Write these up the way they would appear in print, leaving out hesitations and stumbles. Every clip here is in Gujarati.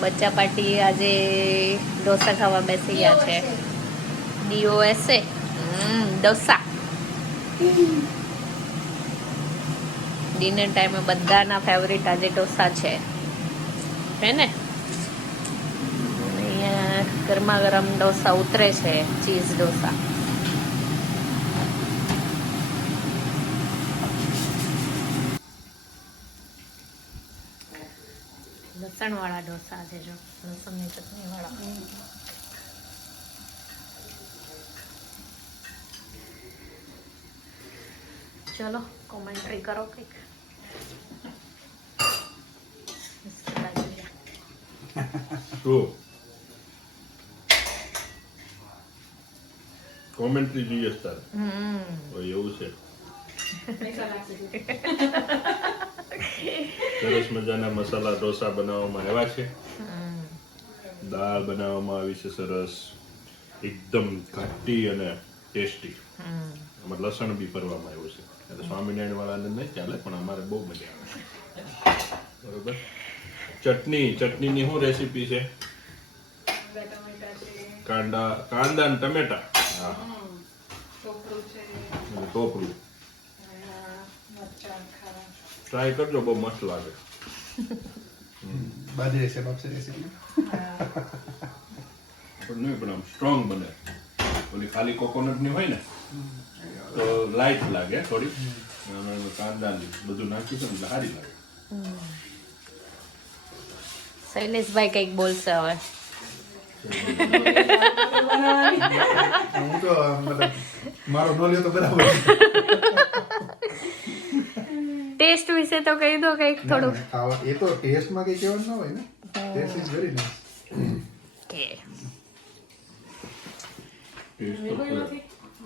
બચ્ચા પાર્ટી આજે ઢોસા ખાવા બેસી ગયા છે. DOSA ઢોસા. ડિનર ટાઈમે બધાના ફેવરિટ આજે ઢોસા છે હે ને. અહીંયા ગરમા ગરમ ઢોસા ઉતરે છે, ચીઝ ઢોસા. લસણ વાળા ઢોસા છે, જો લસણની ચટણી વાળા. ચલો કોમેન્ટ્રી કરો કંઈક. કોમેન્ટ્રી જોઈએ સર. એવું છે. સરસ મજાના મસાલા ઢોસા બનાવવામાં આવ્યા છે. દાળ બનાવવામાં આવી છે સરસ, એકદમ ઘાટી અને ટેસ્ટી. આમાં લસણ બી ભરવામાં આવ્યું છે. એટલે સ્વામિનારાયણ વાળાને નહીં ચાલે, પણ અમારે બહુ મજા આવે. બરોબર. ચટણીની શું રેસીપી છે? કાંદા અને ટમેટા. હા, ટોપરું. ટ્રાય કરજો, બહુ મસ્ત લાગે. બાજરી છે બાપસે રેસીપી. પણ નહીં, પણ આમ સ્ટ્રોંગ બને. ઓલી ખાલી કોકોનટ ની હોય ને તો લાઈટ લાગે થોડી. કાંદા બધું નાખ્યું છે એટલે સારી લાગે. શૈલેષભાઈ કઈક બોલશે હવે. હું તો મતલબ મારો નોલેજ તો બરાબર છે. ટેસ્ટ વિશે તો કહી દો કંઈક થોડું. એ તો ટેસ્ટમાં કઈ કહેવાનું ના હોય ને. Taste is very nice. કે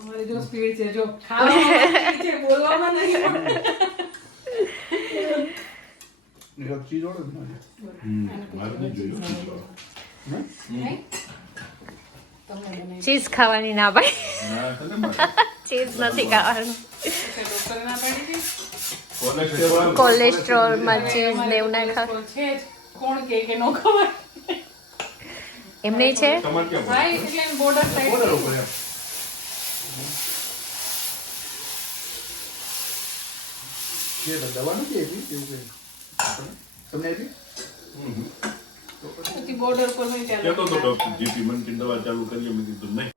અમારી જો સ્પીડ છે, જો ખાવામાં છે, બોલવામાં નહીં. ચીઝ વાળો જ મારે નહીં જોયું ચીઝ ખાવાની ના પાડી. ના, ચીઝ નથી ખાવાનું. ડોક્ટરે ના પાડી હતી. કોલેસ્ટ્રોલમાં ચીઝ ને એવું ના ખાવ. છે જ. કોણ કે નો ખબર. એમ નહીં છે. તમારે ક્યાં ભાઈ એટલે બોર્ડર સાઈડ બોર્ડર ઉપર એમ. કે દવા નથી આપી એવું કઈ તમને આપી? પછી બોર્ડર પર હોય ત્યારે કહેતો હતો ડોક્ટર જીપી મને કે દવા ચાલુ કરીએ, મેં કીધું નહીં.